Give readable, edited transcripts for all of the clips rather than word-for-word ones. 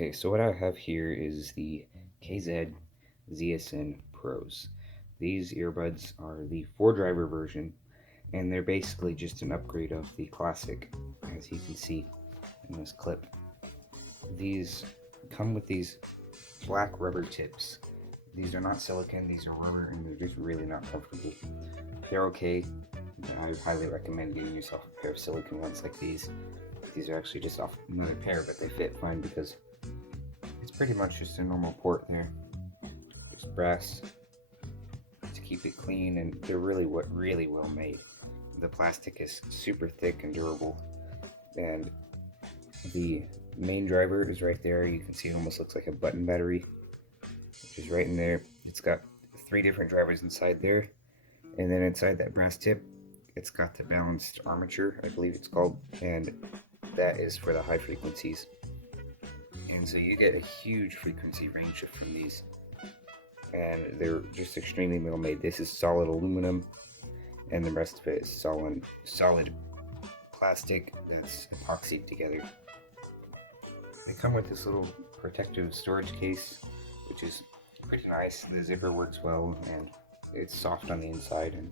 Okay, so what I have here is the KZ ZSN Pros. These earbuds are the 4-driver version, and they're basically just an upgrade of the classic, as you can see in this clip. These come with these black rubber tips. These are not silicone, these are rubber, and they're just really not comfortable. They're okay, but I highly recommend getting yourself a pair of silicone ones like these. These are actually just off another pair, but they fit fine because it's pretty much just a normal port there. Just brass to keep it clean, and they're really well made. The plastic is super thick and durable, and the main driver is right there. You can see it almost looks like a button battery, which is right in there. It's got 3 different drivers inside there, and then inside that brass tip, it's got the balanced armature, I believe it's called, and that is for the high frequencies. And so you get a huge frequency range shift from these, and they're just extremely well made. This is solid aluminum, and the rest of it is solid plastic that's epoxied together. They come with this little protective storage case, which is pretty nice. The zipper works well, and it's soft on the inside and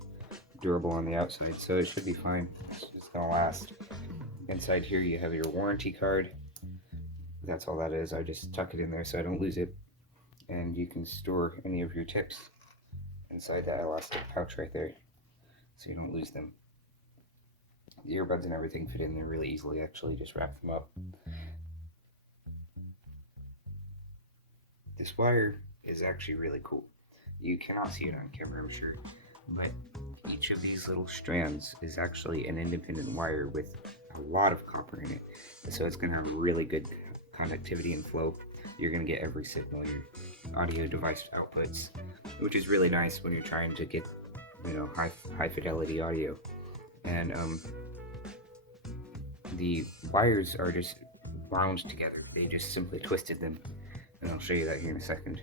durable on the outside, so it should be fine. It's gonna last. Inside here you have your warranty card. That's all that is. I just tuck it in there so I don't lose it, and you can store any of your tips inside that elastic pouch right there so you don't lose them. The earbuds and everything fit in there really easily. Actually, just wrap them up. This wire is actually really cool. You cannot see it on camera, I'm sure, but each of these little strands is actually an independent wire with a lot of copper in it, so it's going to have really good conductivity and flow. You're going to get every signal, your audio device outputs, which is really nice when you're trying to get, high fidelity audio. And the wires are just wound together. They just simply twisted them, and I'll show you that here in a second.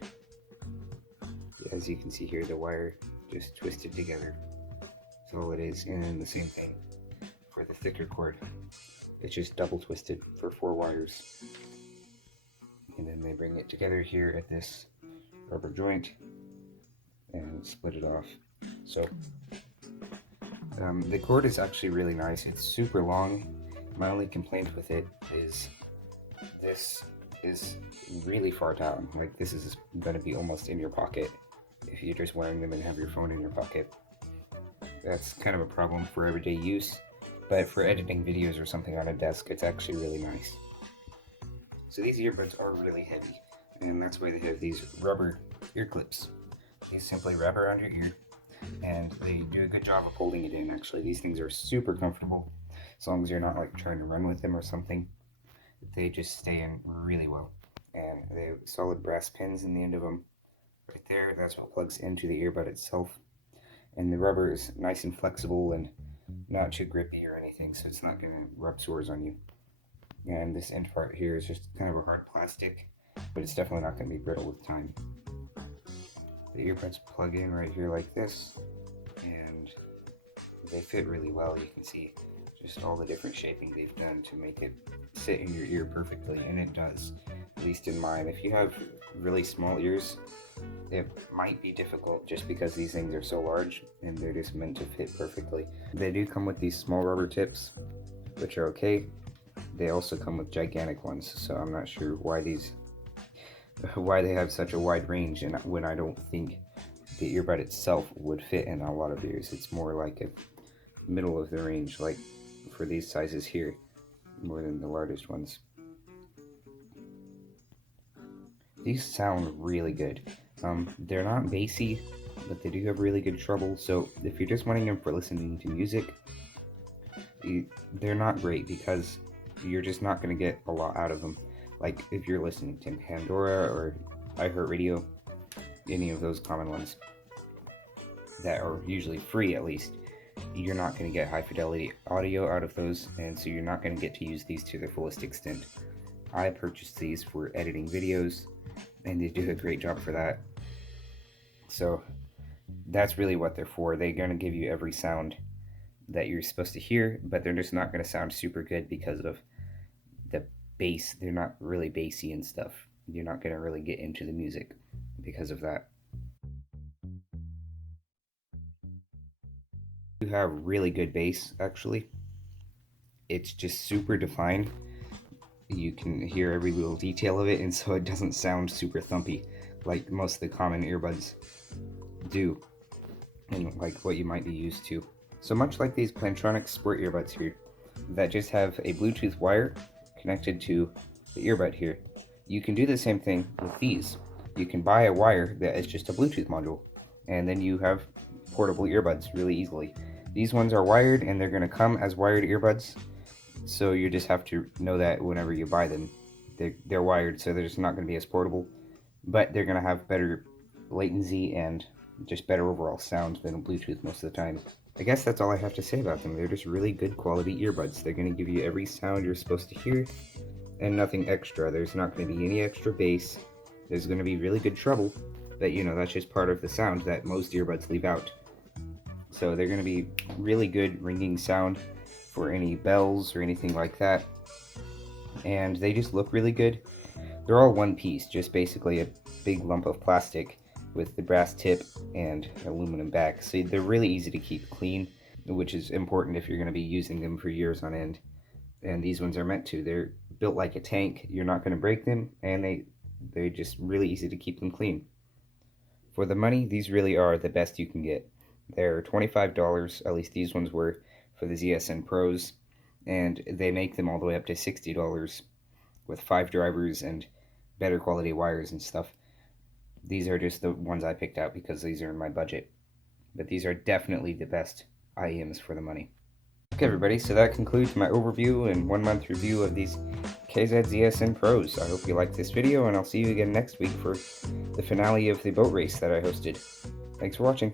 As you can see here, the wire just twisted together. That's all it is. And then the same thing for the thicker cord. It's just double twisted for 4 wires. And then they bring it together here at this rubber joint and split it off. So the cord is actually really nice. It's super long. My only complaint with it is this is really far down. Like, this is going to be almost in your pocket if you're just wearing them and have your phone in your pocket. That's kind of a problem for everyday use, but for editing videos or something on a desk, it's actually really nice. So these earbuds are really heavy, and that's why they have these rubber ear clips. These simply wrap around your ear, and they do a good job of holding it in. Actually, these things are super comfortable, as long as you're not like trying to run with them or something. They just stay in really well, and they have solid brass pins in the end of them. Right there, that's what plugs into the earbud itself. And the rubber is nice and flexible and not too grippy or anything, so it's not going to rub sores on you. And this end part here is just kind of a hard plastic, but it's definitely not going to be brittle with time. The earbuds plug in right here like this, and they fit really well. You can see just all the different shaping they've done to make it sit in your ear perfectly, and it does, at least in mine. If you have really small ears, it might be difficult just because these things are so large and they're just meant to fit perfectly. They do come with these small rubber tips, which are okay. They also come with gigantic ones, so I'm not sure why they have such a wide range, and when I don't think the earbud itself would fit in a lot of ears. It's more like a middle of the range, like for these sizes here, more than the largest ones. These sound really good. They're not bassy, but they do have really good treble, so if you're just wanting them for listening to music, they're not great because you're just not going to get a lot out of them. Like if you're listening to Pandora or iHeartRadio, any of those common ones that are usually free, at least, you're not going to get high fidelity audio out of those, and so you're not going to get to use these to their fullest extent. I purchased these for editing videos, and they do a great job for that. So that's really what they're for. They're going to give you every sound that you're supposed to hear, but they're just not going to sound super good because of the bass. They're not really bassy and stuff. You're not going to really get into the music because of that. You have really good bass, actually. It's just super defined. You can hear every little detail of it, and so it doesn't sound super thumpy like most of the common earbuds do, and like what you might be used to. So much like these Plantronics Sport earbuds here, that just have a Bluetooth wire connected to the earbud here, you can do the same thing with these. You can buy a wire that is just a Bluetooth module, and then you have portable earbuds really easily. These ones are wired, and they're going to come as wired earbuds, so you just have to know that whenever you buy them. They're wired, so they're just not going to be as portable, but they're going to have better latency and just better overall sound than Bluetooth most of the time. I guess that's all I have to say about them. They're just really good quality earbuds. They're going to give you every sound you're supposed to hear, and nothing extra. There's not going to be any extra bass. There's going to be really good treble, but you know, that's just part of the sound that most earbuds leave out. So they're going to be really good ringing sound for any bells or anything like that. And they just look really good. They're all one piece, just basically a big lump of plastic with the brass tip and aluminum back. So they're really easy to keep clean, which is important if you're going to be using them for years on end. And these ones are meant to. They're built like a tank. You're not going to break them, and they're just really easy to keep them clean. For the money, these really are the best you can get. They're $25, at least these ones were, for the ZSN Pros, and they make them all the way up to $60 with 5 drivers and better quality wires and stuff. These are just the ones I picked out because these are in my budget, but these are definitely the best IEMs for the money. Okay everybody, so that concludes my overview and 1 month review of these KZ ZSN Pros. I hope you liked this video, and I'll see you again next week for the finale of the boat race that I hosted. Thanks for watching.